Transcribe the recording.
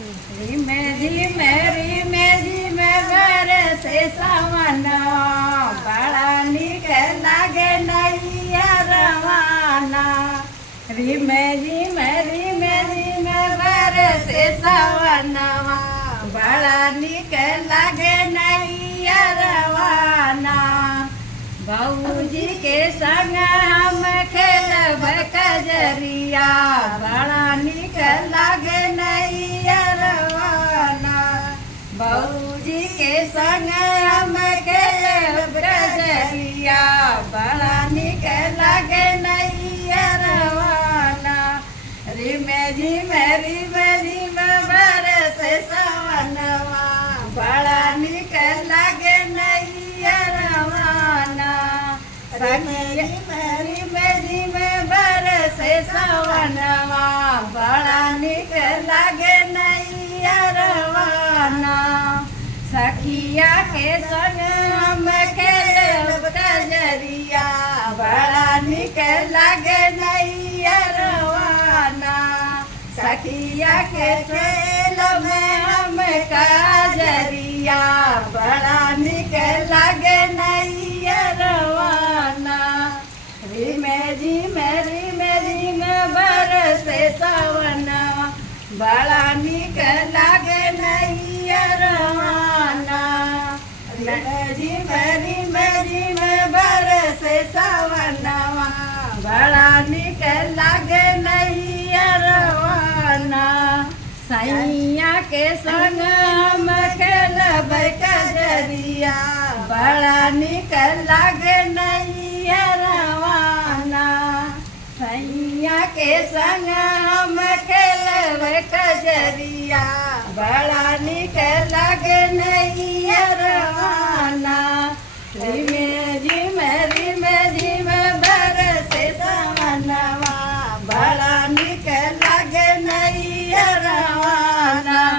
धीमे धीमे बरसे सावन बड़ा निक लागे नैया रवाना। धीमे धीमे बरसे सावन बड़ा निक लागे नैया रवाना। बाबूजी के संग हम खेलब कजरिया बड़ा निक लागे नैया रवाना। बाबूजी के संग हम खेलब कजरिया बड़ा निक लागे नैया रवाना। रिमे झिमे बरसे सावनवा बड़ा निक लागे नैया रवाना। रिमे बरसे सावनवा बड़ा निक लागे नैया रवाना। सखिया के संग हम खेलब कजरिया बड़ा निक लागे नैया रवाना। सखिया के खेल में हम कजरिया बड़ा निक लागे नैया रवाना। रिमे झिमे बरसे सावना बड़ा निक लागे नैया रवाना। झिमे बरसे सावनवा बड़ा निक लागे नैया रवाना। सैया के संग हम खेलब कजरिया बड़ा निक लागे नैया रवाना। सैया के संग हम खेलब कजरिया बड़ा निक लागे